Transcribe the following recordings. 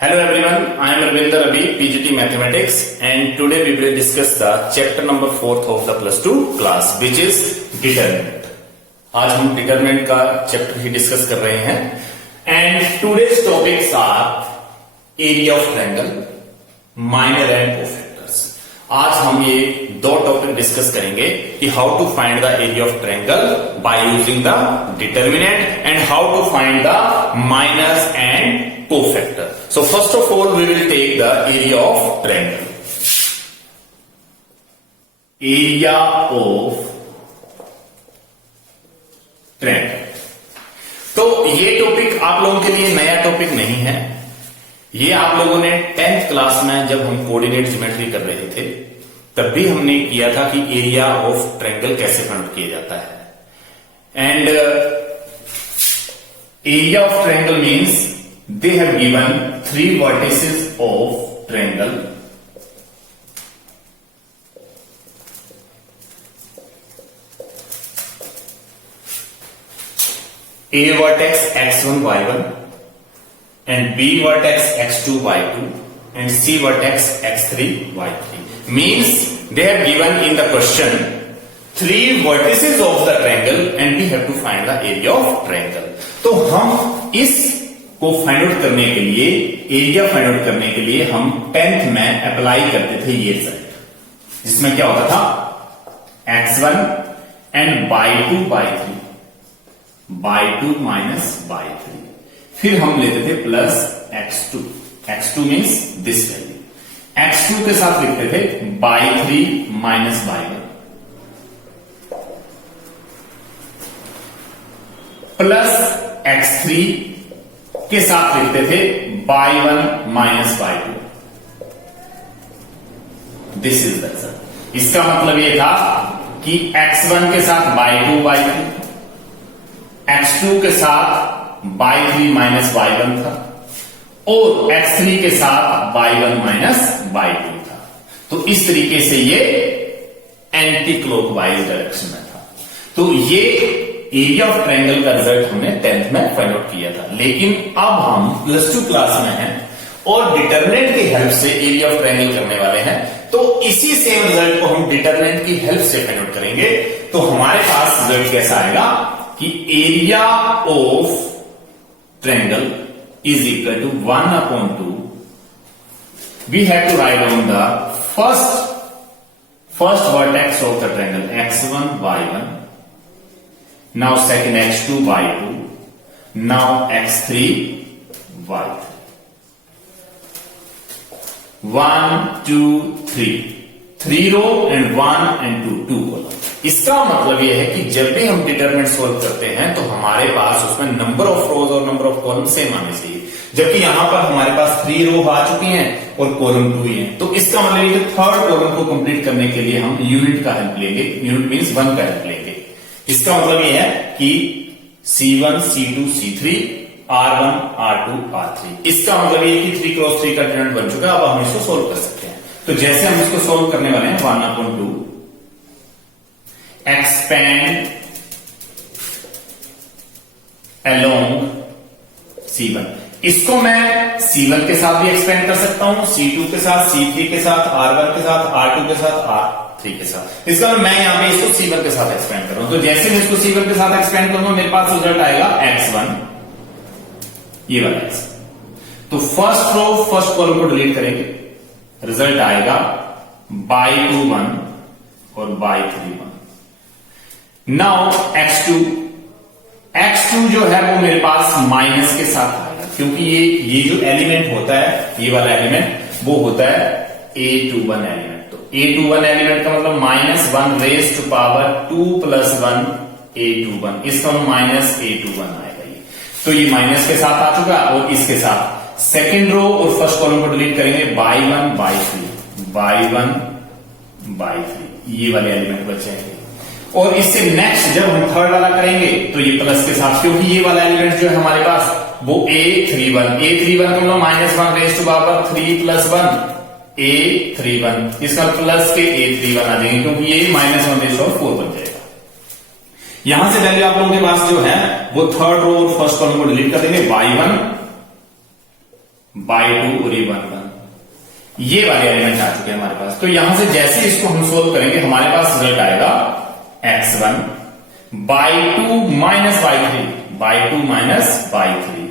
Hello everyone, I am Ravinder Ravi, PGT Mathematics, and today we will discuss the chapter number 4th of the plus 2 class, which is determinant. आज हम determinant का chapter ही discuss कर रहे हैं and today's topics are area of triangle, minor and cofactors. आज हम ये दो टॉपिक डिस्कस करेंगे कि how to find the area of triangle by using the determinant and how to find the minors and cofactor. So first of all we will take the area of triangle. Area of triangle. तो ये topic आप लोगों के लिए नया topic नहीं है, ये आप लोगों ने 10th क्लास में जब हम कोऑर्डिनेट ज्योमेट्री कर रहे थे तब भी हमने किया था कि एरिया ऑफ ट्रायंगल कैसे फाइंड किया जाता है. And area of triangle means they have given 3 vertices of triangle. A vertex x1 y1 and B vertex x2 y2 and C vertex x3 y3. Means they have given in the question 3 vertices of the triangle and we have to find the area of triangle. तो हम इस को find out करने के लिए, area find out करने के लिए हम 10th में अप्लाई करते थे ये रिजल्ट, जिसमें क्या होता था x1 and y2 by2 minus by3, फिर हम लेते थे plus x2 means this value, x2 के साथ लिखते थे by3 minus by1 plus x3 के साथ लिखते थे y1 minus y2. This is the result. इसका मतलब यह था कि x1 के साथ y2 by2, x2 के साथ by3 माइनस y1 था और x3 के साथ y1 माइनस y2 था. तो इस तरीके से ये एंटी क्लॉकवाइज डायरेक्शन में था. तो ये एरिया ऑफ ट्रायंगल का रिजल्ट हमने 10th में फाइंड आउट किया था. लेकिन अब हम प्लस 2 क्लास में हैं और डिटर्मिनेंट की हेल्प से एरिया ऑफ ट्रायंगल करने वाले हैं. तो इसी सेम रिजल्ट को हम डिटर्मिनेंट की हेल्प से फाइंड आउट करेंगे. तो हमारे पास रिजल्ट कैसा आएगा कि area of triangle is equal to 1/2. We have to write on the first vertex of the triangle x1 y1. Now second x2 y2, now x3 y3. 1 2 3 3 row and 1 and 2 column. इसका मतलब यह है कि जब भी हम डिटरमिनेंट सोल्व करते हैं तो हमारे पास उसमें नंबर ऑफ रोज और नंबर ऑफ कॉलम सेम आने चाहिए, जबकि यहां पर हमारे पास 3 रो आ चुकी हैं और कॉलम 2 ही है. तो इसका मतलब ये थर्ड कॉलम को कंप्लीट करने के लिए हम यूनिट का हेल्प लेंगे. यूनिट मीन्स 1 का हेल्प लेंगे. इसका मतलब यह है कि C1 C2 C3 R1 R2 R3. इसका मतलब ये कि 3 क्रॉस 3 का डिटरमिनेंट बन चुका है. अब हम इसको सोल्व कर सकते हैं. तो जैसे हम इसको सोल्व करने वाले हैं 1/2 एक्सपेंड अलोंग C1. इसको मैं C1 के साथ भी एक्सपेंड कर सकता हूं, C2 के साथ, C3 के साथ, R1 के साथ, R2 के साथ, R3 के साथ. इसका मैं यहां पे इसको C1 के साथ एक्सपेंड कर रहा हूं. तो जैसे मैं इसको C1 के साथ एक्सपेंड करूंगा मेरे पास रिजल्ट आएगा x1, ये वाला x. तो फर्स्ट रो फर्स्ट कॉलम को डिलीट करेंगे, रिजल्ट आएगा by2 1 और by3 1. नाउ x2 जो है वो मेरे पास माइनस के साथ आएगा, क्योंकि ये जो एलिमेंट होता है, ये वाला एलिमेंट वो होता है a21 एलिमेंट. तो a21 एलिमेंट का मतलब -1 रेज टू पावर 2 + 1 a21. इसका माइनस a21 आएगा. ये तो ये माइनस के साथ आ चुका और इसके साथ सेकेंड रो और फर्स्ट कॉलम को डिलीट करेंगे y1 by3 ये वाले एलिमेंट बचेंगे. और इससे नेक्स्ट जब हम थर्ड वाला करेंगे तो ये प्लस के साथ, क्योंकि ये वाला एलिमेंट जो है हमारे पास वो a31 का मतलब -1 रेज टू पावर 3 + 1 a31. इसका प्लस के a31 आ जाएंगे, क्योंकि ये -1 रेज टू 4 बन जाएगा. यहां से वैल्यू आप लोगों के पास जो है वो थर्ड रो और फर्स्ट कॉलम को डिलीट कर देंगे. y1 बाई 2 और ये 1 1, ये वाले एलिमेंट आ चुके हैं हमारे पास। तो यहां से जैसे इसको हम सोल्व करेंगे हमारे पास रिजल्ट आएगा x1 by 2 minus by 3, by 2 minus by 3,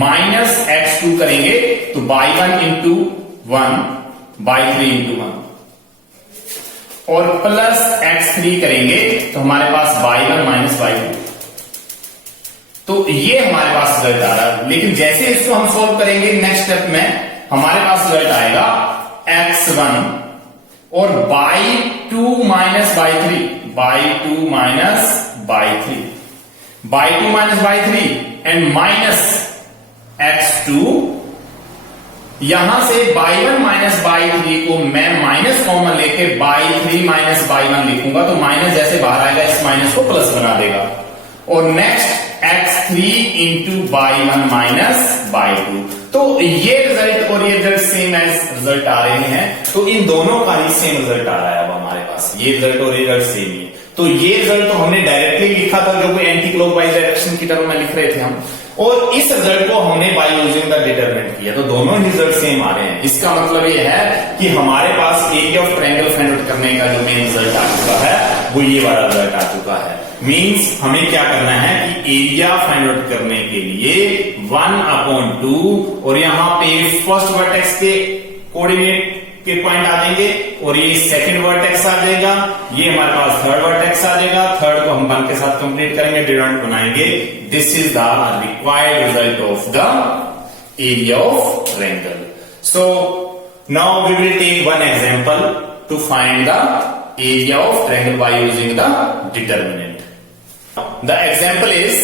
minus x2 करेंगे तो बाई 1 इंटू 1 बाई 3 इंटू 1, और प्लस x3 करेंगे तो हमारे पास बाई 1 माइनस बाई 2। तो ये हमारे पास रिजल्ट आ रहा है। लेकिन जैसे इसको हम सोल्व करेंगे नेक्स्ट स्टेप में हमारे पास रिजल्ट आएगा x1 और by 2 minus by 3, by 2 minus by 3, by 2 minus by 3 and minus x2। यहां से बाई 1 माइनस बाई 3 को मैं माइनस कॉमन लेके बाई 3 माइनस बाई 1 लिखूंगा, तो माइनस जैसे बाहर आएगा इस माइनस को प्लस बना देगा। और next x3 into by 1 minus by 2। तो ये रिजल्ट और ये रिजल्ट सेम एज रिजल्ट आ रहे हैं, तो इन दोनों का ही सेम रिजल्ट आ रहा है अब हमारे पास, ये रिजल्ट और ये रिजल्ट सेम ही। तो ये रिजल्ट तो हमने डायरेक्टली लिखा था जो कि एंटी क्लॉकवाइज डायरेक्शन की टर्म में लिख रहे थे हम, और इस रिजल्ट को हमने बाय यूजिंग द डिटरमिनेंट किया, तो दोनों ही रिजल्ट सेम आ रहे हैं। इसका मतलब ये है कि हमारे पास area of triangle find out करने का जो मेन रिजल्ट आ चुका है वो ये वाला रिजल्ट आ चुका है। मींस हमें क्या करना है कि एरिया फाइंड आउट करने के लिए 1/2 और यहां पे फर्स्ट वर्टेक्स के कोऑर्डिनेट के पॉइंट आ जाएंगे और ये सेकंड वर्टेक्स आ जाएगा, ये हमारे पास थर्ड वर्टेक्स आ जाएगा। थर्ड को हम 1 के साथ कंप्लीट करेंगे, डिटरमिनेंट बनाएंगे। This is the required result of the area of triangle. So now we will take one example to find the area of triangle by using the determinant. The example is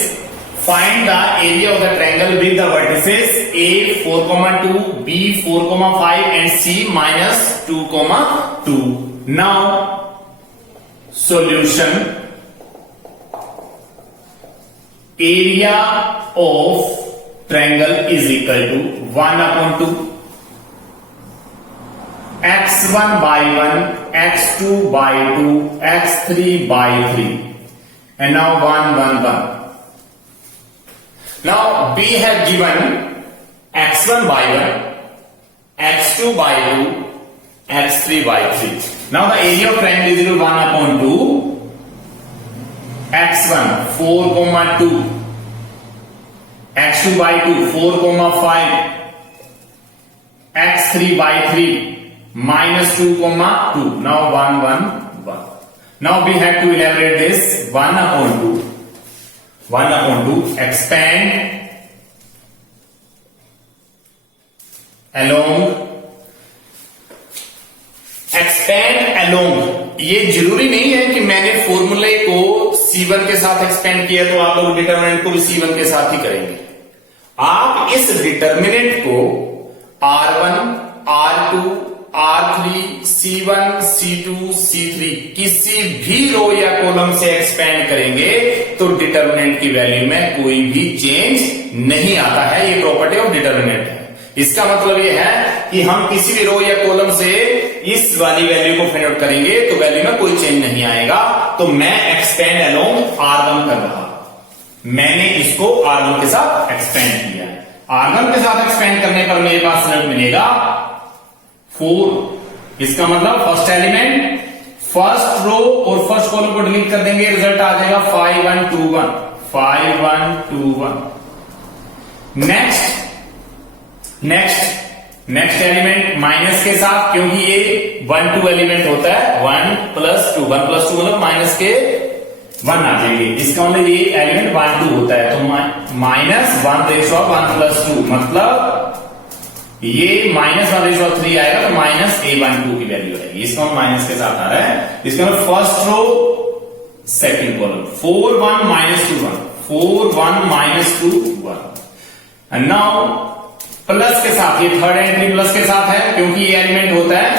find the area of the triangle with the vertices A 4,2, B 4,5 and C minus 2,2. Now solution: area of triangle is equal to 1/2 x1 by 1, x2 by 2, x3 by 3. And now 1 1 1. Now B have given x1 by 1, x2 by 2, x3 by 3. Now the area of triangle is equal to 1/2 x1 4,2, x2 by 2 4,5, x3 by 3 minus 2,2. Now 1 1 1. Now we have to elaborate this 1/2 expand along, ये जरूरी नहीं है कि मैंने फॉर्मूले को C1 के साथ एक्सपेंड किया तो आप लोग डिटरमिनेंट को भी C1 के साथ ही करेंगे। आप इस डिटरमिनेंट को R1, R2, R3, C1, C2, C3 किसी भी रो या कॉलम से एक्सपेंड करेंगे तो डिटरमिनेंट की वैल्यू में कोई भी चेंज नहीं आता है। ये प्रॉपर्टी ऑफ डिटरमिनेंट है। इसका मतलब ये है कि हम किसी भी रो या कॉलम से इस वाली वैल्यू को फाइंड आउट करेंगे तो वैल्यू में कोई चेंज नहीं आएगा। तो मैं एक्सपेंड अलोंग R1 कर रहा, मैंने इसको R1 के साथ एक्सपेंड किया। R1 के साथ एक्सपेंड करने पर मेरे पास रिजल्ट मिलेगा 4। इसका मतलब फर्स्ट एलिमेंट फर्स्ट रो और फर्स्ट कॉलम को डिलीट कर देंगे, रिजल्ट आ जाएगा 5 1 2 1, 5 1 2 1। नेक्स्ट एलिमेंट माइनस के साथ, क्योंकि ये 1 2 एलिमेंट होता है, 1 + 2 मतलब माइनस के 1 आ जाएंगे। इसका मतलब ये एलिमेंट 1 2 होता है, तो -1/1 + 2 मतलब ये -1/3 आएगा, तो -a12 की वैल्यू आएगी। इसका माइनस के साथ आ रहा है। इसका मतलब first row second column 4 1 -2 1, 4 1 -2 1। And now plus के साथ, ये थर्ड एंट्री प्लस के साथ है क्योंकि ये एलिमेंट होता है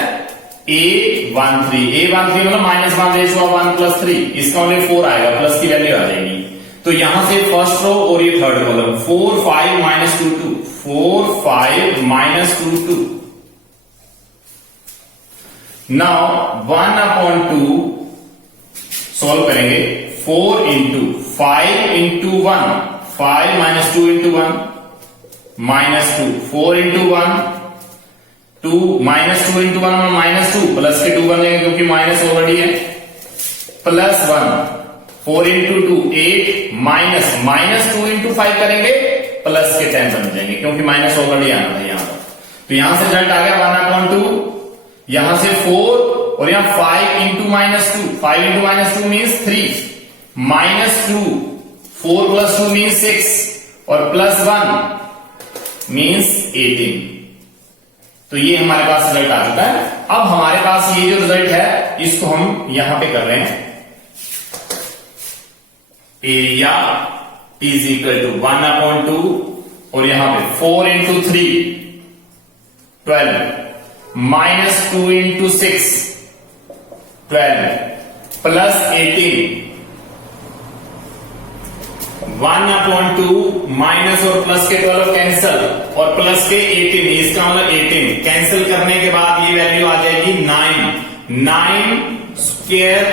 a13 मतलब -1/1 + 3। इसका मतलब 4 आएगा, प्लस की वैल्यू आ जाएगी। तो यहां से फर्स्ट रो और ये थर्ड कॉलम 4 5 -2 2, 4 5 -2 2। नाउ 1/2 सॉल्व करेंगे, 4 × 5 × 1, 5 - 2 × 1 -2, 4 इंटू 1 2, -2 इंटू 1 -2, प्लस के 2 बनेंगे क्योंकि माइनस ऑलरेडी है, प्लस 1, 4 इंटू 2 8, -2 इंटू 5 करेंगे प्लस के 10 बन जाएंगे क्योंकि माइनस ऑलरेडी आना था यहां पर। तो यहां से रिजल्ट आ गया 1/2, यहां से 4 और यहां 5 into -2, 5 into -2 means 3, -2, 4 plus 2 means 6 और प्लस 1 मीन्स 18। तो ये हमारे पास रिजल्ट आ चुका है। अब हमारे पास ये जो रिजल्ट है इसको हम यहां पे कर रहे हैं, एरिया इज इक्वल टू 1/2 और यहां पे 4 इंटू 3 12, -2 इंटू 6 12 प्लस 18, 1/2 माइनस और प्लस के 12 कैंसल और प्लस के 18, इसका मतलब 18 कैंसिल करने के बाद ये वैल्यू आ जाएगी 9 स्क्वायर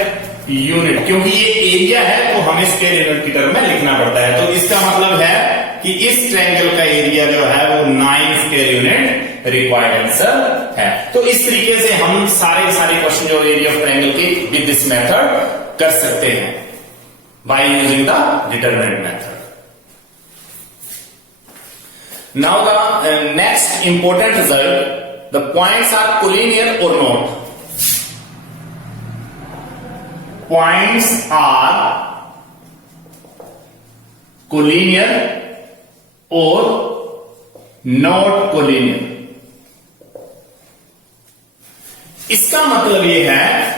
यूनिट, क्योंकि ये एरिया है तो हमें स्क्वायर यूनिट की टर्म में लिखना पड़ता है। तो इसका मतलब है कि इस ट्रायंगल का एरिया जो है वो 9 स्क्वायर यूनिट रिक्वायर्ड आंसर है। तो इस तरीके से हम सारे क्वेश्चन जो एरिया ऑफ ट्रायंगल के विद दिस मेथड कर सकते हैं by using the determinant method. Now the next important result, the points are collinear or not. Points are collinear or not collinear. इसका मतलब यह है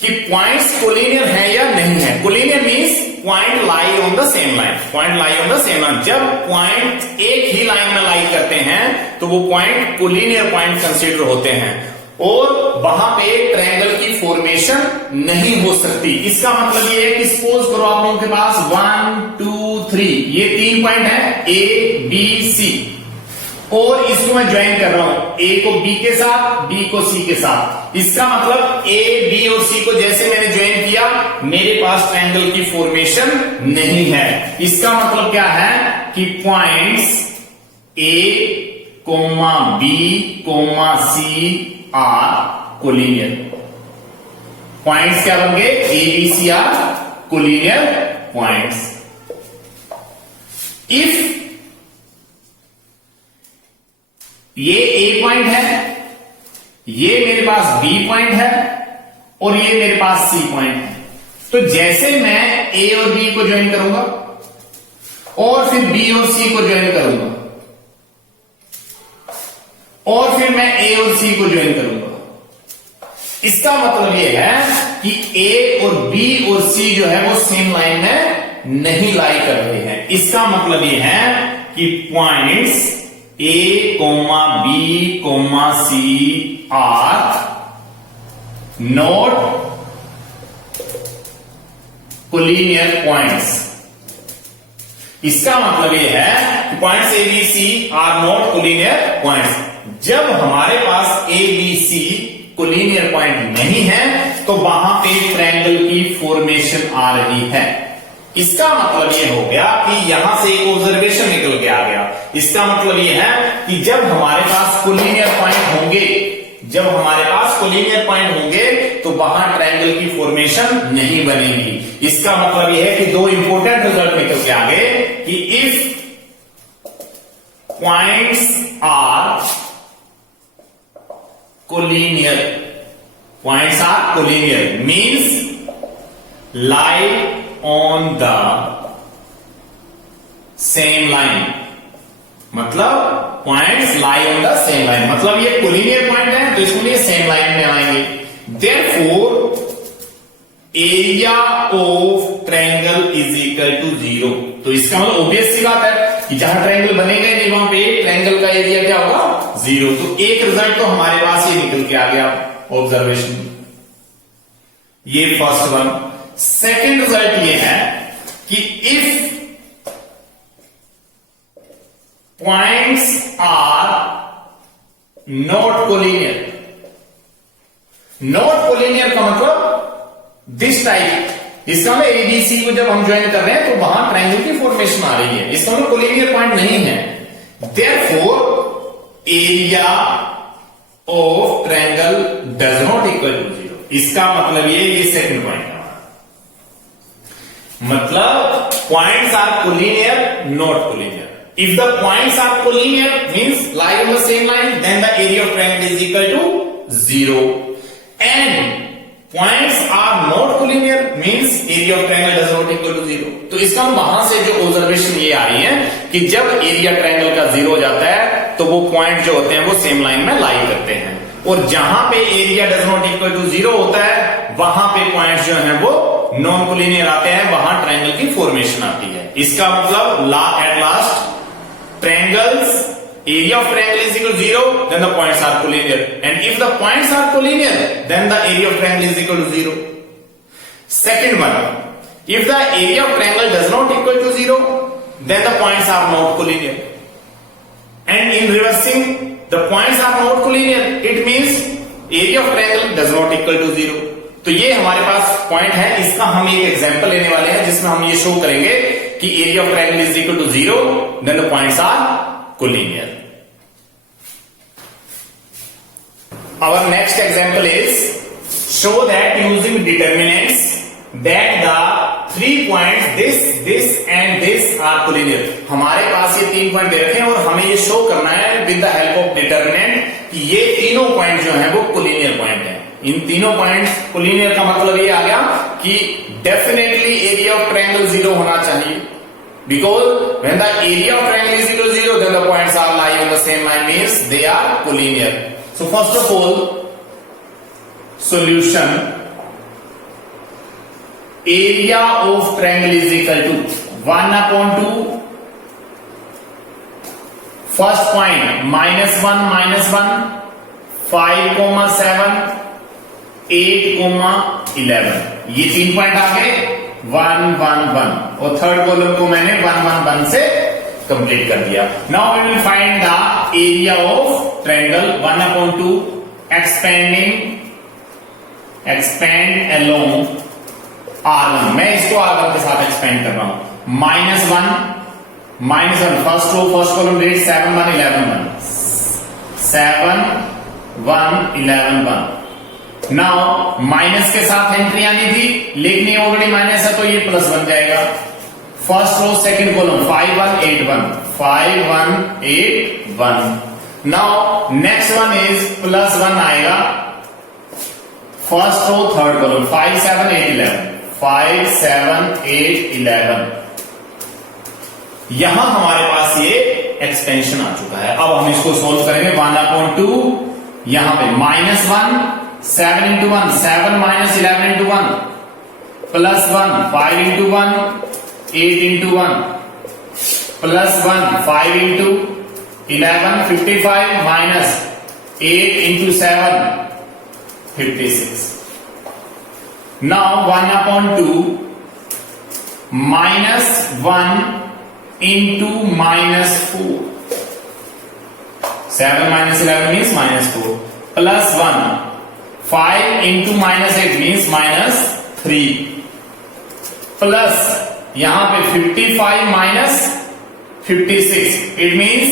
कि पॉइंट्स कोलिनियर है या नहीं है। Collinear means point lie on the same line, point lie on the same line. जब पॉइंट एक ही लाइन में लाई करते हैं तो वो पॉइंट कोलिनियर पॉइंट कंसीडर होते हैं और वहां पे ट्रायंगल की फॉर्मेशन नहीं हो सकती। इसका मतलब ये है कि सपोज करो आप लोगों के पास 1 2 3 ये 3 पॉइंट है A B C और इसको मैं ज्वाइन कर रहा हूं, ए को बी के साथ, बी को सी के साथ। इसका मतलब ए बी और सी को जैसे मैंने ज्वाइन किया मेरे पास ट्रायंगल की फॉर्मेशन नहीं है। इसका मतलब क्या है कि points A comma B comma C are collinear. Points क्या बन गए, A B C are collinear points. If ये ए पॉइंट है, ये मेरे पास बी पॉइंट है और ये मेरे पास सी पॉइंट है, तो जैसे मैं ए और बी को ज्वाइन करूंगा और फिर बी और सी को ज्वाइन करूंगा और फिर मैं ए और सी को ज्वाइन करूंगा, इसका मतलब ये है कि ए और बी और सी जो है वो सेम लाइन में नहीं लाई कर रहे हैं। इसका मतलब ये है कि points A comma B comma C are not collinear points. इसका मतलब यह है कि points A B C are not collinear points. जब हमारे पास A B C collinear point नहीं है तो वहां पे ट्रायंगल की फॉर्मेशन आ रही है। इसका मतलब यह हो गया कि यहां से एक ऑब्जर्वेशन निकल के आ गया। इसका मतलब यह है कि जब हमारे पास कोलिनियर पॉइंट होंगे, जब हमारे पास कोलिनियर पॉइंट होंगे तो वहां ट्रायंगल की फॉर्मेशन नहीं बनेगी। इसका मतलब यह है कि दो इंपॉर्टेंट रिजल्ट निकल के आ गए कि if points are collinear, points are collinear means lie on the same line, मतलब points lie on the same line, मतलब ये कोलिनियर पॉइंट है तो इसको लिए सेम लाइन में आएंगे। Therefore area of triangle is equal to 0। तो इसका मतलब ऑब्वियस सी बात है कि जहां ट्रायंगल बनेगा नहीं वहां पे ट्रायंगल का एरिया क्या होगा, 0। तो एक रिजल्ट तो हमारे पास ये निकल के आ गया ऑब्जर्वेशन, ये फर्स्ट वन। सेकेंड रिजल्ट ये है कि if points are not collinear, not collinear का मतलब दिस टाइप, इसका मतलब एबीसी को जब हम ज्वाइन कर रहे हैं तो वहां ट्रायंगल की फॉर्मेशन आ रही है, इसका मतलब कोलिनियर पॉइंट नहीं है। Therefore area of triangle does not equal to 0। इसका मतलब ये सेकंड पॉइंट है। मतलब points are collinear, not collinear. If the points are collinear, means lie on the same line, then the area of triangle is equal to 0. And points are not collinear, means area of triangle does not equal to 0. तो इसका वहां से जो observation ये आ रही है कि जब एरिया ट्रायंगल का 0 हो जाता है तो वो पॉइंट जो होते हैं वो सेम लाइन में लाई करते हैं, और जहां पे area does not equal to 0 होता है वहां पे पॉइंट जो है वो नॉन कोलिनियर आते हैं, वहां ट्रायंगल की फॉर्मेशन आती है। इसका मतलब at last triangles area of triangle is equal to 0, then the points are collinear, and if the points are collinear then the area of triangle is equal to 0. Second one, if the area of triangle does not equal to 0 then the points are not collinear, and in reversing the points are not collinear, it means area of triangle does not equal to 0. तो ये हमारे पास point है, इसका हम एक example लेने वाले हैं जिसमें हम ये शो करेंगे कि area of triangle is equal to 0, then the points are collinear. Our next example is show that using determinants that the 3 पॉइंट्स this and this are collinear. हमारे पास ये 3 पॉइंट दे रखे हैं और हमें ये शो करना है with the help of determinant कि ये तीनों पॉइंट जो है वो कोलिनियर पॉइंट है। इन तीनों पॉइंट्स कोलिनियर का मतलब ये आ गया कि डेफिनेटली एरिया ऑफ ट्रायंगल 0 होना चाहिए, because when the area of triangle is equal to 0 then the points are lying on the same line, means they are collinear. So first of all, solution, area of triangle is equal to 1/2 first point -1 -1 5,7 8,11 ये 3 point आ गए 1 1 1, और third column को मैंने 1 1 1 से complete कर दिया। Now we will find the area of triangle 1/2 expand along R1। मैं इसको R1 के साथ एक्सपेंड कर रहा हूं। -1 फर्स्ट रो फर्स्ट कॉलम रेट 7 1 11 1 7 1 11 1। नाउ माइनस के साथ एंट्री आनी थी लेकिन ये ऑलरेडी माइनस है तो ये प्लस बन जाएगा। First row second column 5 1 8 1 5 1 8 1। Now next one is +1 आएगा फर्स्ट रो थर्ड कॉलम 5 7 8 11 5 7 8 11। यहां हमारे पास ये एक्सपेंशन आ चुका है। अब हम इसको सोल्व करेंगे 1/2 यहां पे -1 7 into 1 7 minus 11 into 1 plus 1 5 into 1 8 into 1 plus 1 5 into 11 55 minus 8 into 7 56। Now 1/2 -1 into -4 7 minus 11 means -4 plus 1 5 into -8 means -3 plus यहां पे 55 माइनस 56 इट मींस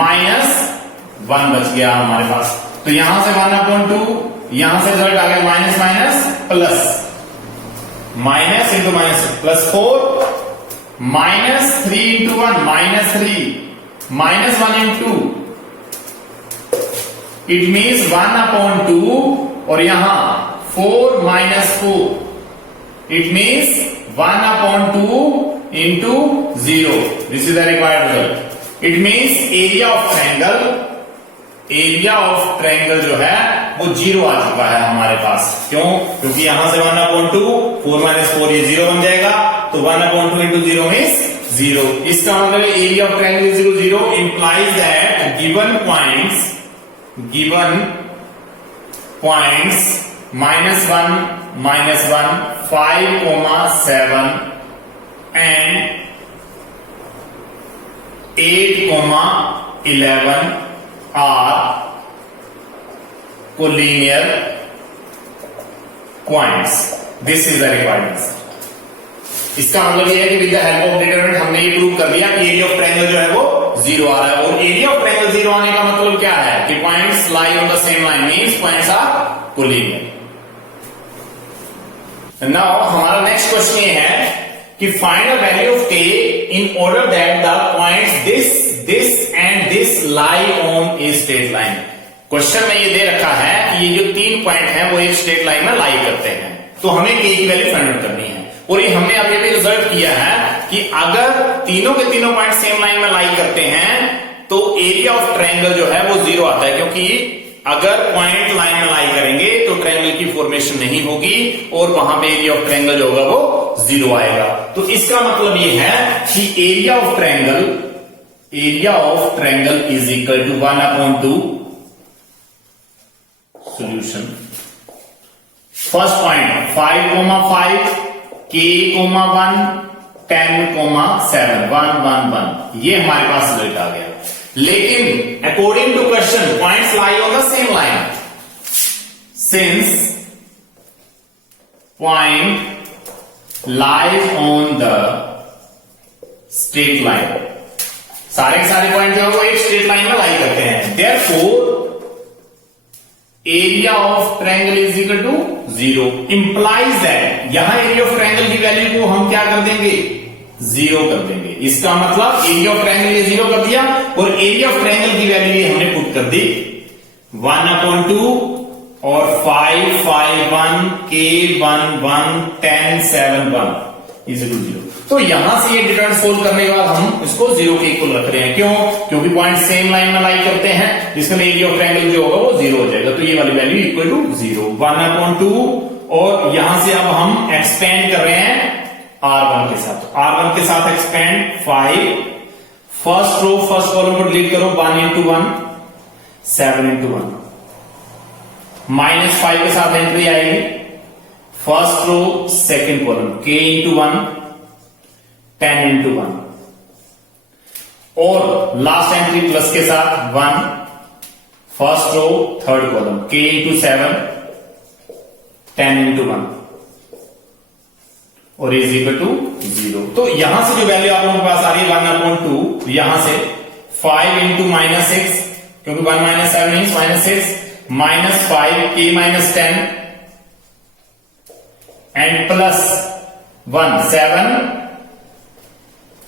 -1 बच गया हमारे पास। तो यहां से 1/2 यहां से रिजल्ट आ गया minus minus plus minus into minus +4 -3 into 1 -3 -1 into it means 1/2 और यहां 4 - 4 it means 1/2 into 0। This is the required result. It means area of triangle जो है वो 0 आ चुका है हमारे पास। क्यों? क्योंकि यहां से 1/2 4 - 4 ये 0 बन जाएगा, तो 1/2 into 0 मींस 0। इसका मतलब area of triangle is 0 0 implies that given points -1 -1 5, 7 and 8, 11 are collinear points. This is the requirement. इसका मतलब यह है कि with the help of determinant हमने ये प्रूव कर लिया कि एरिया ऑफ ट्रायंगल जो है वो जीरो आ रहा है। और एरिया ऑफ ट्रायंगल जीरो आने का मतलब क्या है कि points lie on the same line, means points are collinear. Now हमारा नेक्स्ट क्वेश्चन ये है कि find the value of k in order that the points this and this lie on a straight line. Question में ये दे रखा है कि ये जो तीन पॉइंट हैं वो एक स्ट्रेट लाइन में लाई करते हैं, तो हमें k की वैल्यू फाइंड आउट करनी है। और ये हमने अभी भी रिजल्ट किया है कि अगर तीनों के तीनों पॉइंट सेम लाइन में लाई करते हैं तो एरिया ऑफ ट्रायंगल जो है वो जीरो आता है, क्योंकि अगर पॉइंट लाइन में लाई करेंगे तो ट्रायंगल की फॉर्मेशन नहीं होगी और वहां पे एरिया ऑफ ट्रायंगल जो होगा वो जीरो आएगा। तो इसका मतलब ये है कि area of triangle is equal to 1/2 solution. First point 5,5 k, 1 10, 7 1 1 1 ये हमारे पास रिजल्ट आ गया। लेकिन according to question points lie on the same line, since point lies on the straight line, सारे के सारे पॉइंट जो है वो एक स्ट्रेट लाइन में लाई करते हैं, therefore area of triangle is equal to zero. Implies that यहां एरिया ऑफ ट्रायंगल की वैल्यू को हम क्या कर देंगे, जीरो कर देंगे। इसका मतलब एरिया ऑफ ट्रायंगल ये जीरो कर दिया और एरिया ऑफ ट्रायंगल की वैल्यू ये हमने पुट कर दी 1/2 और 5 5 1 k 1 1 10 7 1 is equal to zero. तो यहां से ये डिटरमिनेंट सोल्व करने के बाद हम इसको जीरो के इक्वल रख रहे हैं। क्यों? क्योंकि पॉइंट सेम लाइन में लाई करते हैं, जिसमें एरिया ऑफ ट्रायंगल जो होगा वो जीरो हो जाएगा। तो ये वाली वैल्यू इक्वल टू जीरो 1/2 और यहां से अब हम एक्सपेंड कर रहे हैं R1 के साथ। R1 के साथ expand 5, first row first column को डिलीट करो 1 into 1 7 into 1 -5 के साथ एंट्री आएगी first row second column k into 1 10 into 1 और लास्ट एंट्री प्लस के साथ 1 first row third column k into 7 10 into 1 और इज इक्वल टू 0। तो यहां से जो वैल्यू आप लोगों के पास आ रही है 1/2, यहां से 5 into -6 क्योंकि 1 - 7 means -6 -5 k -10 and plus 1 7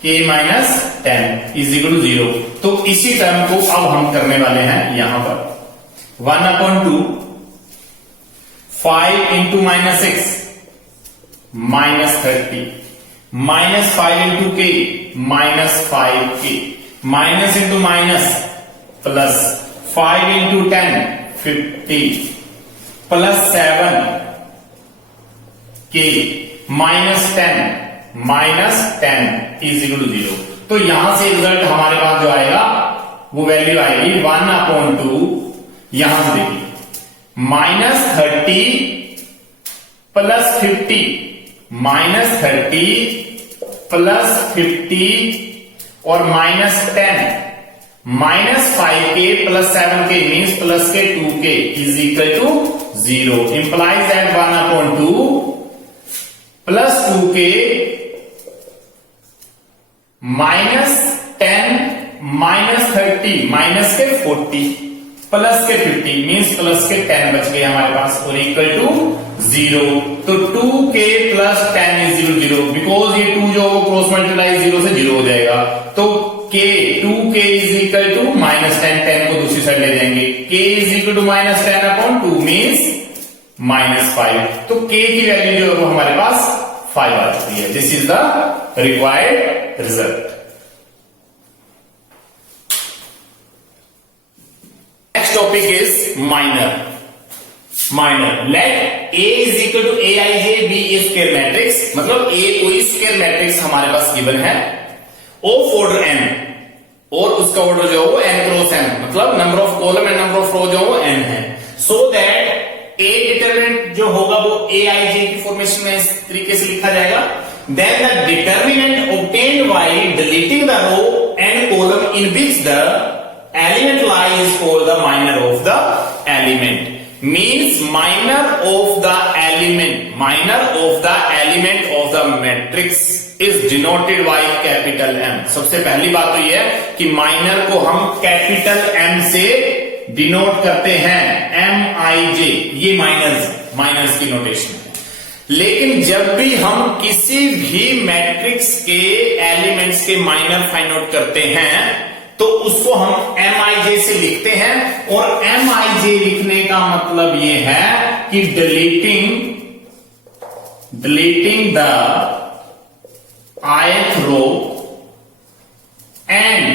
k -10 is equal to 0। तो इसी टर्म को अब हम करने वाले हैं यहां पर 1/2 5 into -6 -30 -5 into k -5k minus into minus plus 5 into 10 50 plus 7 k minus 10 is equal to 0। तो यहां से रिजल्ट हमारे पास जो आएगा वो वैल्यू आएगी 1/2 यहां से देखिए -30 प्लस 50 -30 प्लस 50 और -10 -5k plus 7k means plus के 2k is equal to 0। Implies that 1/2 plus 2k -10 -30 minus के 40 प्लस के 50 मीन्स प्लस के 10 बच गए हमारे पास और इक्वल टू 0। तो 2k plus 10 is equal 0 because ये 2 जो क्रॉस मल्टीप्लाई 0 से 0 हो जाएगा। तो k 2k is equal to -10 10 को दूसरी साइड ले जाएंगे k is equal to -10/2 means -5। तो k की वैल्यू जो है वो हमारे पास 5 आ चुकी है। This is the required result. Next topic is minor. Let A is equal to aij be a square matrix, मतलब A कोई स्क्वायर मैट्रिक्स हमारे पास गिवन है ऑफ ऑर्डर n और उसका ऑर्डर जो है वो n क्रॉस n, मतलब number of column and number of row जो वो n है। सो दैट A डिटरमिनेंट जो होगा वो aij की फॉर्मेशन में इस तरीके से लिखा जाएगा। Then the determinant obtained by deleting the row and column in which the element lies called the minor of the element, means minor of the element of the matrix is denoted by capital M. सबसे पहली बात तो यह है कि minor को हम capital M से डिनोट करते हैं, एम आई जे, ये माइनर्स की नोटेशन है। लेकिन जब भी हम किसी भी मैट्रिक्स के एलिमेंट्स के माइनर फाइंड आउट करते हैं तो उसको हम एम आई जे से लिखते हैं, और एम आई जे लिखने का मतलब यह है कि deleting the ith row and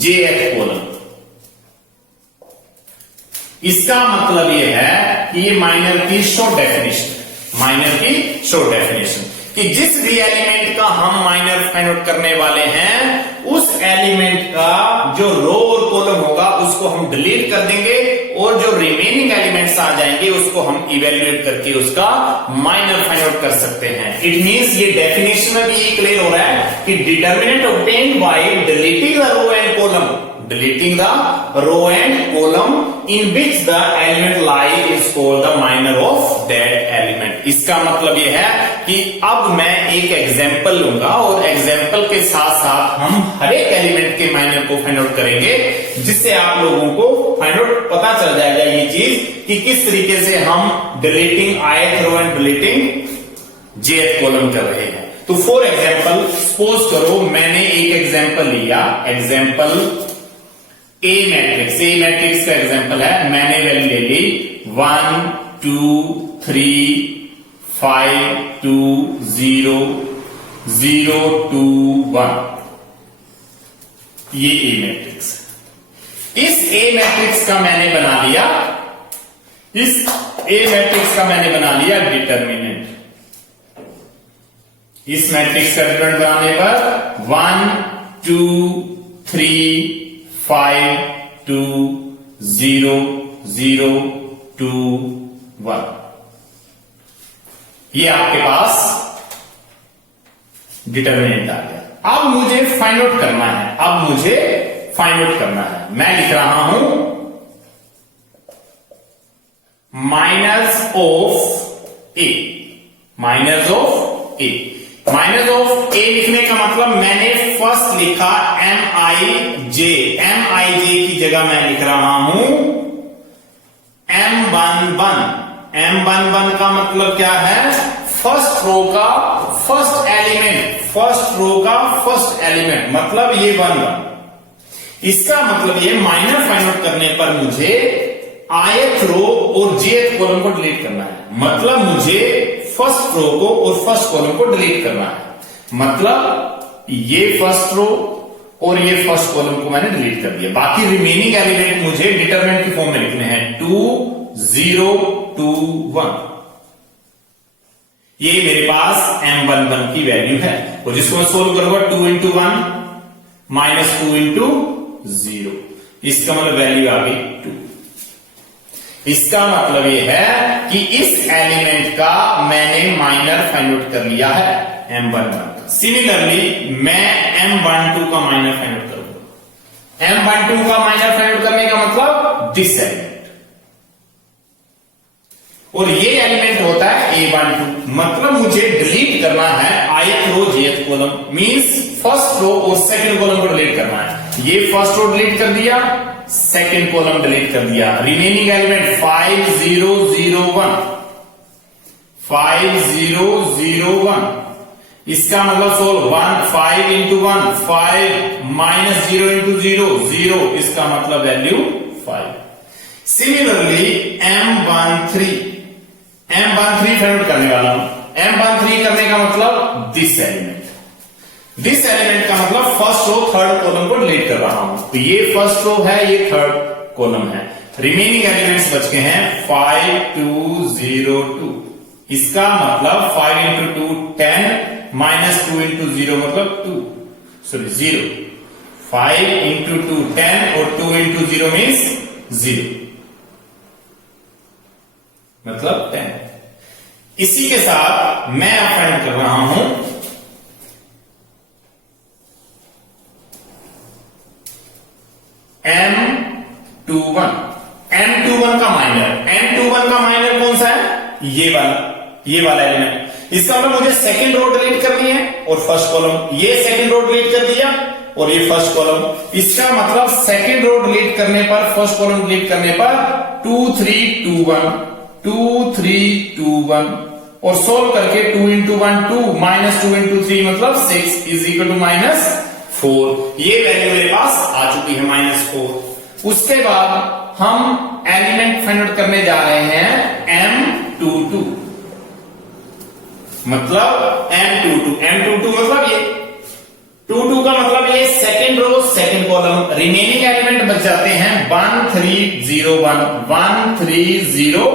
jth column. इसका मतलब यह है कि ये माइनर की शॉर्ट डेफिनेशन, कि जिस भी एलिमेंट का हम माइनर फाइंड आउट करने वाले हैं उस एलिमेंट का जो रो और कॉलम होगा उसको हम डिलीट कर देंगे, और जो रिमेनिंग एलिमेंट्स आ जाएंगे उसको हम इवेल्युएट करके उसका माइनर फाइंड आउट कर सकते हैं। इट मींस ये डेफिनेशन में भी ये क्लियर हो रहा है कि determinant obtained by deleting the row and column, deleting the row and column in which the element lie is called the minor of that element। इसका मतलब यह है कि अब मैं एक एग्जांपल लूंगा और एग्जांपल के साथ साथ हम हर एक एलिमेंट के माइनर को फाइंड आउट करेंगे, जिससे आप लोगों को फाइंड आउट पता चल जाएगा ये चीज कि किस तरीके से हम deleting ith row and deleting jth column कर रहे हैं। तो फॉर एग्जांपल सपोज करो मैंने एक एग्जांपल लिया, एग्जांपल ए मैट्रिक्स का एग्जांपल है, मैंने वैल्यू ले ली 1 2 3 5 2 0 0 2 1, ये ए मैट्रिक्स। इस ए मैट्रिक्स का मैंने बना लिया डिटरमिनेंट। इस मैट्रिक्स का डिटरमिनेंट बनाने पर 1 2 3 5 2 0 0 2 1, ये आपके पास डिटरमिनेंट आ गया। अब मुझे फाइंड आउट करना है, मैं लिख रहा हूं minor of A. Minor of A लिखने का मतलब मैंने फर्स्ट लिखा एम आई जे की जगह मैं लिख रहा हूं M11 का मतलब क्या है, फर्स्ट रो का फर्स्ट एलिमेंट, मतलब ये 1 इसका मतलब ये माइनर फाइंड आउट करने पर मुझे ith रो और jth कॉलम को डिलीट करना है, मतलब मुझे फर्स्ट रो को और फर्स्ट कॉलम को डिलीट करना है। मतलब ये फर्स्ट रो और ये फर्स्ट कॉलम को मैंने डिलीट कर दिया, बाकी रिमेनिंग एलिमेंट मुझे डिटरमिनेंट की फॉर्म में लिखने हैं 2 0 2 1। ये मेरे पास M11 की वैल्यू है, और जिसको मैं सोल्व करूंगा 2 into 1 माइनस 2 into 0, इसका मतलब वैल्यू आ गई 2। इसका मतलब यह है कि इस एलिमेंट का मैंने माइनर फाइंड आउट कर लिया है M11। सिमिलरली मैं M12 का माइनर फाइंड आउट करूंगा। M12 का माइनर फाइंड आउट करने का मतलब दिस एलिमेंट, और ये एलिमेंट होता है A12, मतलब मुझे डिलीट करना है ith row jth column, means first row और सेकंड कॉलम को डिलीट करना है। ये फर्स्ट रो डिलीट कर दिया, सेकंड कॉलम डिलीट कर दिया, रिमेनिंग एलिमेंट 5 0 0 1 5 0 0 1। इसका मतलब सोल्व 1 5 into 1 5 माइनस 0 into 0 0, इसका मतलब value 5। Similarly M13 find out करने वाला हूं। M13 करने का मतलब दिस एलिमेंट का मतलब फर्स्ट रो थर्ड कॉलम को डिलीट कर रहा हूं, तो ये फर्स्ट रो है, ये थर्ड कॉलम है, रिमेनिंग एलिमेंट्स बच गए हैं 5 2 0 2। इसका मतलब 5 into 2 10 माइनस 2 into 0 मतलब 0। 5 into 2 10 और 2 into 0 मीन्स 0, मतलब 10। इसी के साथ मैं अब फाइंड कर रहा हूं M21 का माइनर। M21 का माइनर कौन सा है, ये वाला एलिमेंट। इसका मतलब मुझे सेकंड रो डिलीट करनी है और फर्स्ट कॉलम, ये सेकंड रो डिलीट कर दिया और ये फर्स्ट कॉलम। इसका मतलब सेकंड रो डिलीट करने पर, फर्स्ट कॉलम डिलीट करने पर 2 3 2 1 2 3 2 1 और सोल्व करके 2 into 1 2 माइनस 2 into 3 मतलब 6 इज इक्वल टू -4। ये वैल्यू मेरे पास आ चुकी है -4। उसके बाद हम एलिमेंट फाइंड आउट करने जा रहे हैं M22, मतलब M22 मतलब ये 22 का मतलब ये second row second column. Remaining element बच जाते हैं 1 3 0 1 1 3 0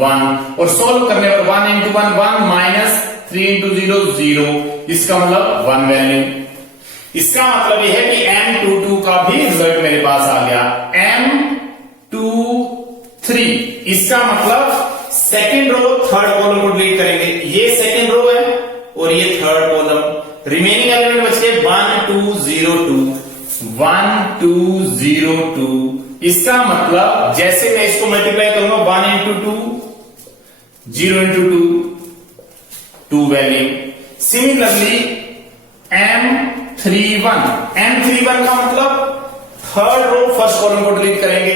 1 और सोल्व करने पर 1 into 1 1 माइनस 3 into 0 0, इसका मतलब 1 वैल्यू। इसका मतलब यह है कि M22 का भी रिजल्ट मेरे पास आ गया M23। इसका मतलब सेकंड रो थर्ड कॉलम को डिलीट करेंगे, ये सेकंड रो है और ये थर्ड कॉलम। रिमेनिंग एलिमेंट बचे 1 2 0 2 1 2 0 2। इसका मतलब जैसे मैं इसको मल्टीप्लाई करूंगा 1 into 2 0 into 2 2 value. Similarly M31 का मतलब थर्ड रो फर्स्ट कॉलम को डिलीट करेंगे,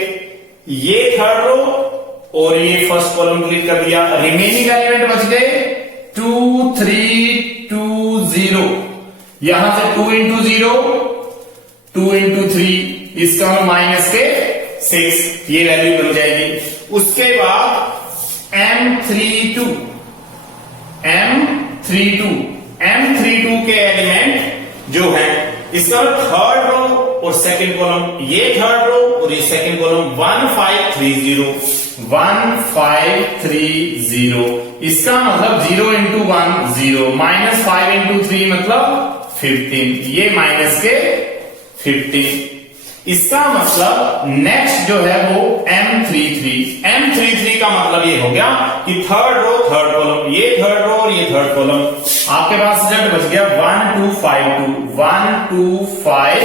ये थर्ड रो और ये फर्स्ट कॉलम डिलीट कर दिया। रिमेनिंग एलिमेंट बच गए 2 3 2 0, यहां से 2 into 0 2 into 3, इसका माइनस के 6, ये वैल्यू बन जाएगी। उसके बाद M32 के एलिमेंट जो है, इसका थर्ड रो और सेकंड कॉलम, ये थर्ड रो और ये सेकंड कॉलम 1 5 3 0 1 5 3 0, इसका मतलब 0 into 1 0 माइनस 5 into 3 मतलब 15, ये माइनस के 15। इसका मतलब नेक्स्ट जो है वो M33 का मतलब ये हो गया कि थर्ड रो थर्ड कॉलम, ये थर्ड रो और ये थर्ड कॉलम। आपके पास रिजल्ट बच गया 1 2 5 2 1 2 5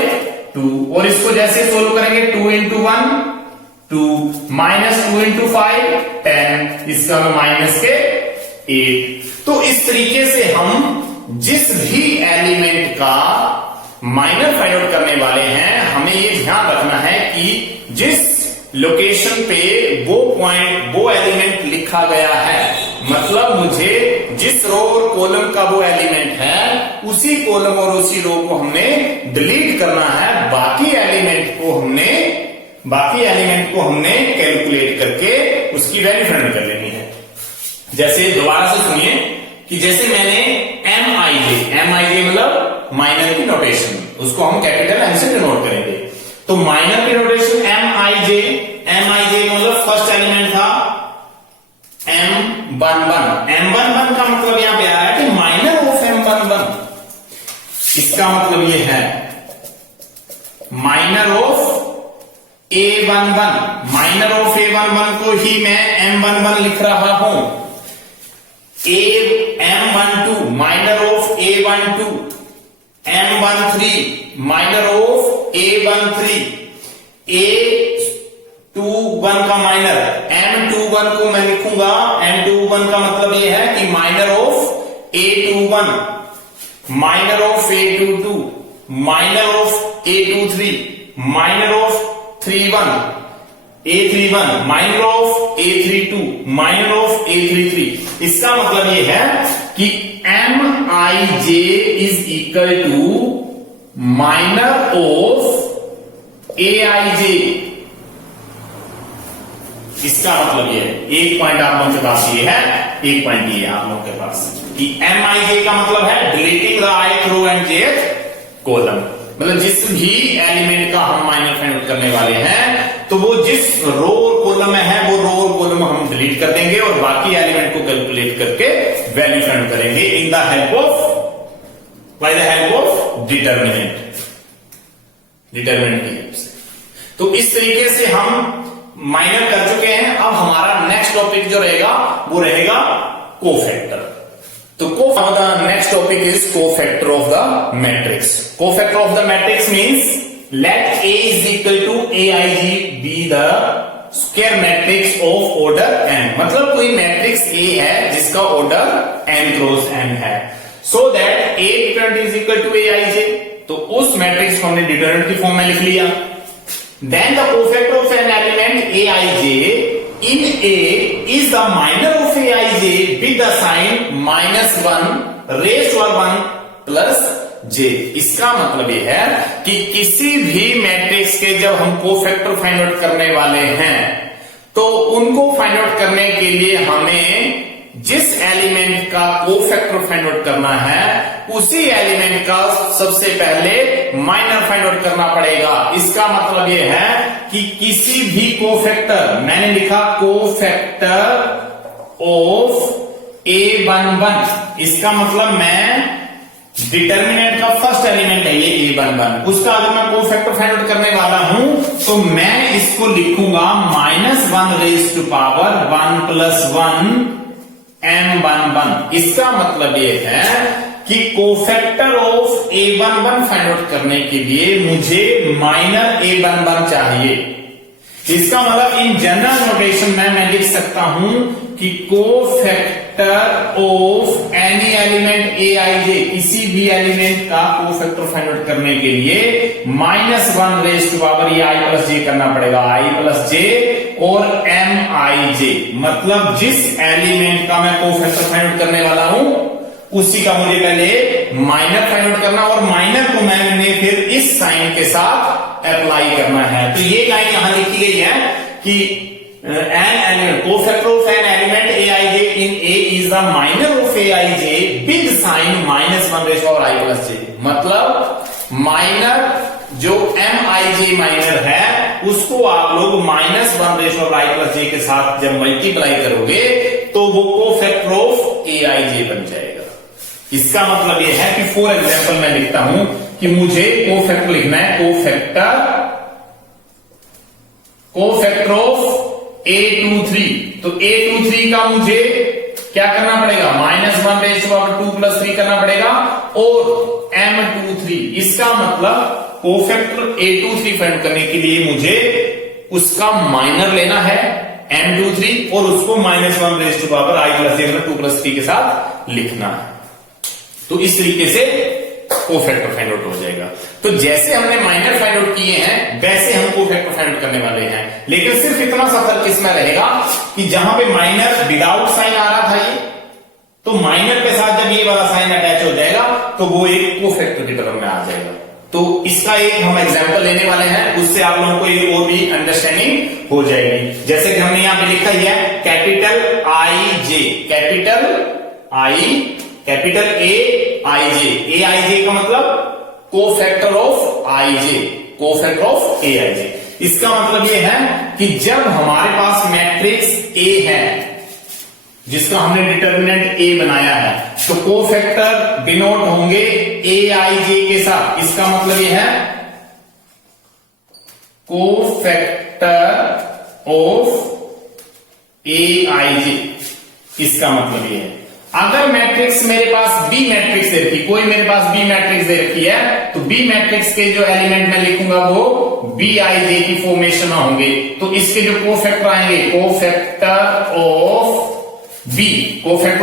2 और इसको जैसे सोल्व करेंगे 2 into 1 2 माइनस 2 into 5 10, इसका माइनस के 8। तो इस तरीके से हम जिस भी एलिमेंट का माइनर फाइंड आउट करने वाले हैं, हमें ये ध्यान रखना है कि जिस लोकेशन पे वो पॉइंट वो एलिमेंट लिखा गया है, मतलब मुझे जिस रो और कॉलम का वो एलिमेंट है उसी कॉलम और उसी रो को हमने डिलीट करना है, बाकी एलिमेंट को हमने कैलकुलेट करके उसकी वैल्यू फाइंड कर लेनी है। जैसे दोबारा से सुनिए कि जैसे मैंने MIJ मतलब माइनर की नोटेशन, उसको हम कैपिटल M से डिनोट करेंगे। तो माइनर की नोटेशन MIJ मतलब फर्स्ट एलिमेंट था M11 का मतलब यहां पे आया कि माइनर ऑफ M11, इसका मतलब ये है minor of A11, minor of A11 को ही मैं M11 लिख रहा हूं। M12 minor of A12, M13 minor of A13, A21 का माइनर M21 को मैं लिखूंगा, M21 का मतलब यह है कि minor of A21, minor of A22, minor of A23, minor of A31, minor of A32, minor of A33। इसका मतलब यह है कि MIJ is equal to minor of AIJ। इसका मतलब ये है, एक पॉइंट आप लोगों के पास ये है, एक पॉइंट ये है आप लोगों के पास कि MIJ का मतलब है deleting the ith row and jth column. मतलब जिस भी एलिमेंट का हम माइनर फाइंड आउट करने वाले हैं तो वो जिस रो और कॉलम में है वो रो और कॉलम हम डिलीट कर देंगे और बाकी एलिमेंट को कैलकुलेट करके वैल्यू फाइंड करेंगे in the help of by the help of determinant की हेल्प से। तो इस तरीके से हम माइनर कर चुके हैं। अब हमारा नेक्स्ट टॉपिक जो रहेगा वो रहेगा कोफैक्टर। तो next topic is cofactor of the matrix. Cofactor of the matrix means let A is equal to AIG be the square matrix of order n, मतलब कोई मैट्रिक्स A है जिसका ऑर्डर n क्रॉस n है, so that A determinant is equal to Aij, तो उस matrix को हमने determinant की फॉर्म में लिख लिया। Then the cofactor of an element Aij in A is the minor of Aij with the sign -1 raised to 1 plus j। इसका मतलब यह है कि किसी भी मैट्रिक्स के जब हम कोफैक्टर फाइंड आउट करने वाले हैं तो उनको फाइंड आउट करने के लिए हमें जिस एलिमेंट का कोफैक्टर फाइंड आउट करना है उसी एलिमेंट का सबसे पहले माइनर फाइंड आउट करना पड़ेगा। इसका मतलब यह है कि किसी भी कोफैक्टर, मैंने लिखा कोफैक्टर ऑफ A11, इसका मतलब मैं डिटर्मिनेंट का फर्स्ट एलिमेंट है ये A11, उसका अगर मैं कोफैक्टर फाइंड आउट करने वाला हूं तो मैं इसको लिखूंगा -1 raise to power 1 plus 1 M11। इसका मतलब ये है कि cofactor of A11 find out करने के लिए मुझे माइनर A11 चाहिए। इसका मतलब इन जनरल नोटेशन में मैं लिख सकता हूं कि cofactor of any element Aij, किसी भी एलिमेंट का कोफैक्टर फाइंड आउट करने के लिए -1 रेज़ टू पावर ये i प्लस जे करना पड़ेगा, i प्लस जे और Mij, मतलब जिस एलिमेंट का मैं कोफैक्टर फाइंड आउट करने वाला हूं उसी का मुझे पहले माइनर फाइंड आउट करना और माइनर को मैंने फिर इस साइन के साथ अप्लाई करना है। तो ये लाइन यहां लिखी गई है कि an element cofactor of an element Aij in A is the minor of Aij with sign -1 raise to power i plus j, मतलब माइनर जो Mij माइनर है उसको आप लोग -1 raise to power i plus j के साथ जब multiply करोगे तो वो कोफैक्टर ऑफ Aij बन जाएगा। इसका मतलब यह है कि फॉर एग्जांपल मैं लिखता हूं कि मुझे कोफैक्टर लिखना है, कोफैक्टर ऑफ A23, तो A23 का मुझे क्या करना पड़ेगा, -1 रेज़ टू पावर 2 प्लस 3 करना पड़ेगा और M23। इसका मतलब कोफैक्टर A23 फाइंड करने के लिए मुझे उसका माइनर लेना है M23 और उसको -1 raise to power i plus J 2 plus 3 के साथ लिखना है। तो इस तरीके से कोफैक्टर फाइंड आउट हो जाएगा। तो जैसे हमने माइनर फाइंड आउट किए हैं वैसे हम कोफैक्टर फाइंड आउट करने वाले हैं, लेकिन सिर्फ इतना सा फर्क इसमें रहेगा कि जहां पे माइनर विदाउट साइन आ रहा था ये, तो माइनर के साथ जब ये वाला साइन अटैच हो जाएगा तो वो एक कोफैक्टर की टर्म में आ जाएगा। तो इसका एक हम एग्जांपल लेने वाले हैं, उससे आप लोगों को ये और भी अंडरस्टैंडिंग हो जाएगी। जैसे कि हमने यहां पे लिखा ही है capital I J, capital Aij का मतलब कोफैक्टर ऑफ Aij। इसका मतलब यह है कि जब हमारे पास मैट्रिक्स A है जिसका हमने डिटर्मिनेंट A बनाया है तो कोफैक्टर डिनोट होंगे Aij के साथ। इसका मतलब यह है कोफैक्टर ऑफ Aij, इसका मतलब यह है। अगर मैट्रिक्स मेरे पास बी मैट्रिक्स दे रखी, कोई मेरे पास बी मैट्रिक्स दे रखी है तो बी मैट्रिक्स के जो एलिमेंट मैं लिखूंगा वो Bij की फॉर्मेशन में होंगे, तो इसके जो कोफैक्टर आएंगे कोफैक्टर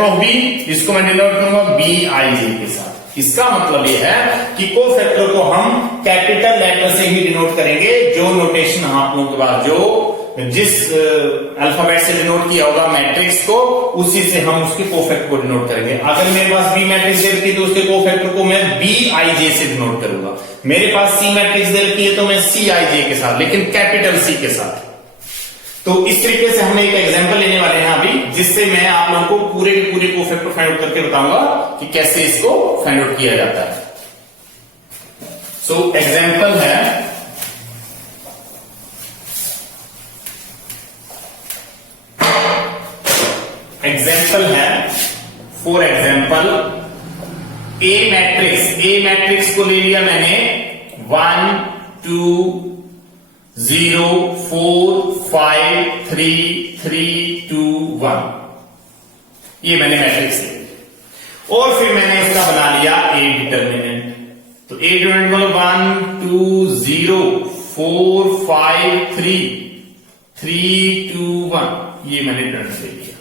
ऑफ बी, इसको मैं डिनोट करूंगा Bij के साथ। इसका मतलब यह है कि कोफैक्टर को हम कैपिटल लेटर से ही डिनोट करेंगे, जो नोटेशन आप लोगों के पास जो जिस अल्फाबेट से डिनोट किया होगा मैट्रिक्स को उसी से हम उसके कोफैक्टर को डिनोट करेंगे। अगर मेरे पास बी मैट्रिक्स दे रखी है तो उसके कोफैक्टर को मैं Bij से डिनोट करूंगा। मेरे पास सी मैट्रिक्स दे रखी है तो मैं Cij के साथ, लेकिन कैपिटल C के साथ। तो इस तरीके से हम एक एग्जांपल लेने वाले हैं अभी, जिससे मैं आप लोगों को पूरे के पूरे कोफैक्टर फाइंड आउट करके बताऊंगा कि कैसे इसको फाइंड आउट किया जाता है। सो एग्जांपल है फॉर एग्जाम्पल ए मैट्रिक्स को ले लिया मैंने 1 2 0 4 5 3 3 2 1, ये मैंने मैट्रिक्स ले लिया और फिर मैंने इसका बना लिया ए डिटर्मिनेंट। तो ए डिटर्मिनेंट 1 2 0 4 5 3 3 2 1 ये मैंने टर्न ले लिया।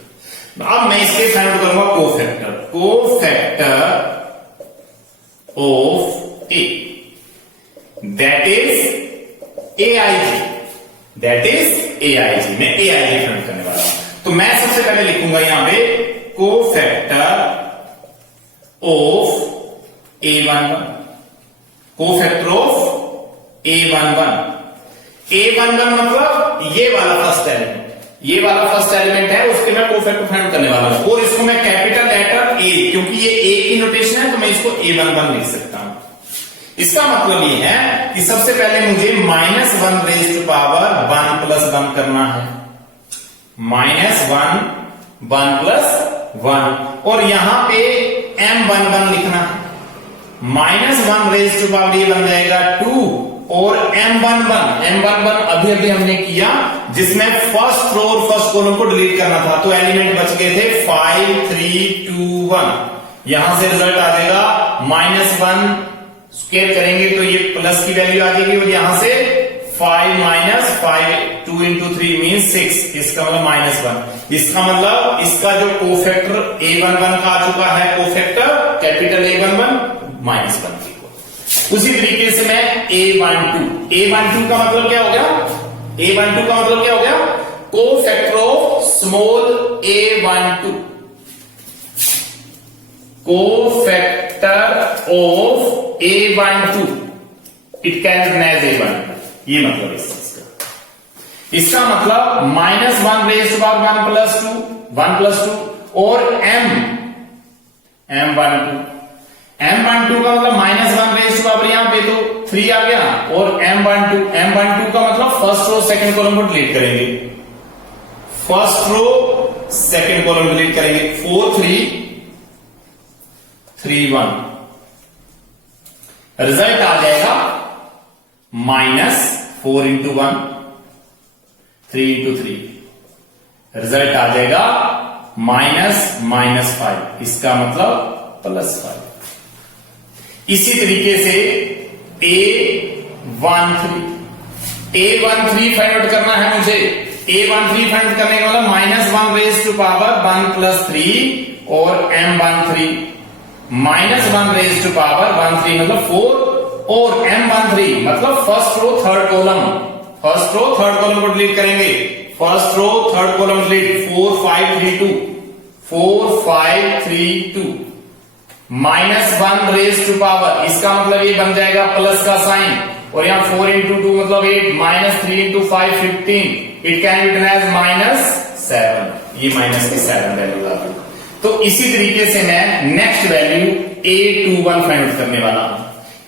अब मैं इसके फाइंड आउट करूंगा cofactor of A, that is AIG, that is AIG। मैं AIG फाइंड करने वाला हूं। तो मैं सबसे पहले लिखूंगा यहां पे cofactor of A11, cofactor of A11। A11 मतलब ये वाला फर्स्ट एलिमेंट, ये वाला फर्स्ट एलिमेंट है, उसके मैं कोफैक्टर फाइंड करने वाला हूं। और इसको मैं कैपिटल लेटर A, क्योंकि ये A की नोटेशन है तो मैं इसको A11 लिख सकता हूं। इसका मतलब ये है कि सबसे पहले मुझे -1 रेज़ टू पावर 1 + 1 करना है, -1 1 + 1, और यहां पे M11 लिखना है। -1 रेज़ टू पावर ये बन जाएगा 2, और M11 अभी अभी हमने किया, जिसमें फर्स्ट रो और फर्स्ट कॉलम को डिलीट करना था, तो एलिमेंट बच गए थे 5 3 2 1। यहां से रिजल्ट आ जाएगा -1 स्क्वायर करेंगे तो ये प्लस की वैल्यू आ जाएगी, और यहां से 5 - 5 2 × 3 मीन्स 6, इसका मतलब -1। इसका मतलब इसका जो कोफैक्टर A11 का आ चुका है, कोफैक्टर कैपिटल A11 -1 की। उसी तरीके से मैं A12 का मतलब क्या हो गया? A12 का मतलब क्या हो गया? Cofactor of small a12, cofactor of a12, it can written as a12। ये मतलब इस चीज का, इसका मतलब -1 रेज़ टू पावर 1 + 2 और M12 का मतलब -1 रेज़ टू पावर यहां पे तो 3 आ गया, और M12 का मतलब फर्स्ट रो सेकंड कॉलम को डिलीट करेंगे, first row second column delete करेंगे, 4 3 3 1, रिजल्ट आ जाएगा -4 × 1 3 × 3, रिजल्ट आ जाएगा -5, इसका मतलब +5। इसी तरीके से A13 फाइंड आउट करना है मुझे। A13 फाइंड करने का मतलब -1 रेज़ टू पावर 1 + 3 और M13 -1 रेज़ टू पावर 1 3 मतलब 4, और M13 मतलब फर्स्ट रो थर्ड कॉलम को डिलीट करेंगे, first row third column delete, 4 5 3 2 4 5 3 2 -1 raise to power, इसका मतलब ये बन जाएगा प्लस का साइन, और यहां 4 × 2 मतलब 8, -3 × 5 15, इट कैन रिटन एज -7, ये -7 वैल्यू आ गई। तो इसी तरीके से मैं next value A21 find out करने वाला हूं।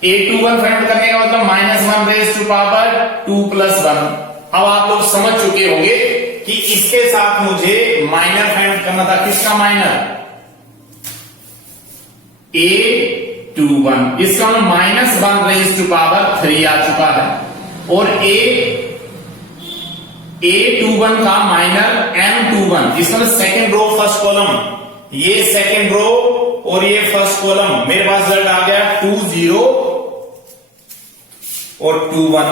A21 फाइंड आउट करने का मतलब -1 रेज़ टू पावर 2 + 1। अब आप लोग समझ चुके होंगे कि इसके साथ मुझे माइनर फाइंड आउट करना था। किसका माइनर? A21, इसका मतलब -1 रेज़ टू पावर 3 आ चुका है, और A21 का माइनर M21, इसका मतलब सेकेंड रो फर्स्ट कॉलम, ये सेकेंड रो और ये फर्स्ट कॉलम, मेरे पास रिजल्ट आ गया 2 0 और 2 1।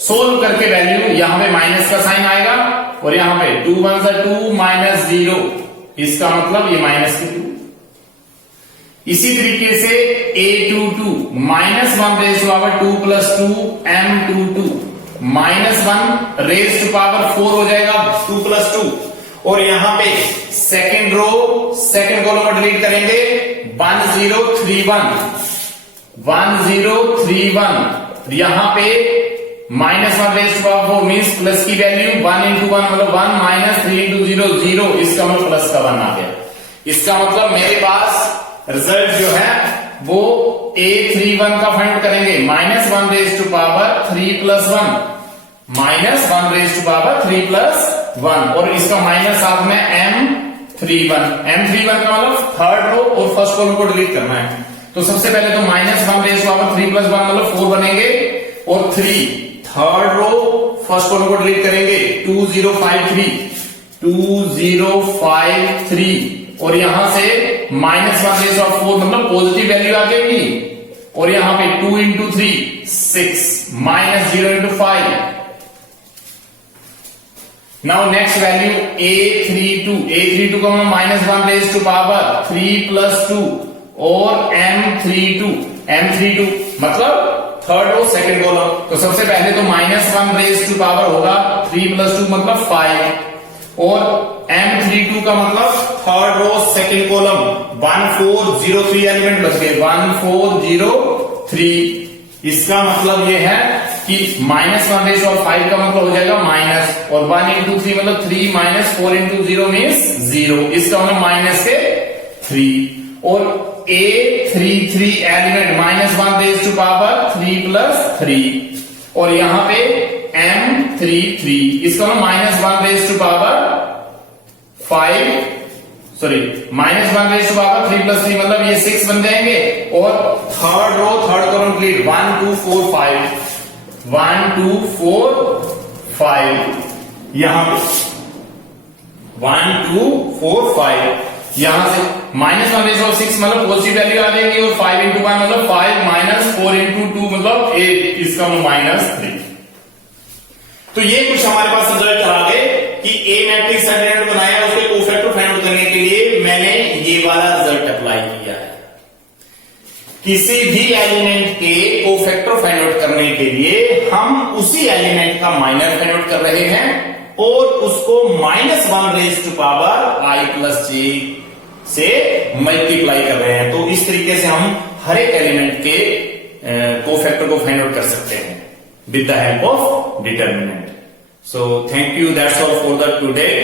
सोल्व करके वैल्यू यहां पे माइनस का साइन आएगा, और यहां पे 2 1 = 2 -0, इसका मतलब ये -2। इसी तरीके से A22 -1 raise to power 2 + 2 M22 -1 raise to power 4 हो जाएगा 2 + 2, और यहां पे सेकेंड रो सेकेंड कॉलम को डिलीट करेंगे 1 0 3 1 1 0 3 1, यहां पे -1 raise to power 4 means plus की वैल्यू 1 × 1 मतलब 1 -3 × 0 0, इसका मतलब प्लस का 1 आ गया। इसका मतलब मेरे पास रिजल्ट जो है वो A31 का फाइंड करेंगे, -1 raise to power 3 + 1, -1 raise to power 3 + 1, और इसका माइनस साथ में M31 का मतलब थर्ड रो और फर्स्ट कॉलम को डिलीट करना है। तो सबसे पहले तो -1 रेज़ टू पावर 3 + 1 मतलब 4 बनेंगे, और 3 थर्ड रो फर्स्ट कॉलम को डिलीट करेंगे 2 0 5 3 2 0 5 3, और यहां से -1 रेज़ टू पावर 4 मतलब पॉजिटिव वैल्यू आ जाएगी, और यहां पे 2 × 3 6 -0 × 5 नाउ नेक्स्ट वैल्यू a32 को हम -1 रेज टू पावर 3 + 2 और m32 मतलब थर्ड रो सेकंड कॉलम। तो सबसे पहले तो -1 रेज टू पावर होगा 3 + 2 मतलब 5 और m32 का मतलब third row second column 1403 element बच गए 1403। इसका मतलब ये है कि -1 रेज और 5 का मतलब हो जाएगा माइनस और 1 × 3 मतलब 3 - 4 × 0 मीन्स 0। इसका मतलब माइनस के 3 और a33 element -1 raise to power 3 + 3 और यहां पे m33 इसका मतलब -1 raise to power 5 sorry -1 raise to power 3 + 3 मतलब ये 6 बन जाएंगे और third row third column complete 1 2 4 5 1 2 4 5 यहां पे 1 2 4 5 यहां से -1 रेज ऑफ 6 मतलब पॉजिटिव वैल्यू आ जाएगी और 5 × 1 मतलब 5 - 4 × 2 मतलब 8 इसका मतलब -3। तो ये कुछ हमारे पास रिजल्ट आ गए कि ए मैट्रिक्स एलिमेंट बनाया उसके कोफैक्टर फाइंड आउट करने के लिए मैंने ये वाला रिजल्ट अप्लाई किया है। किसी भी एलिमेंट के कोफैक्टर फाइंड आउट करने के लिए हम उसी एलिमेंट का माइनर फाइंड आउट कर रहे हैं और उसको -1 raise to power i + j से मल्टीप्लाई कर रहे हैं। तो इस तरीके से हम हर एक एलिमेंट के कोफैक्टर को फाइंड आउट कर सकते हैं with the help of determinant. So thank you, that's all for the today.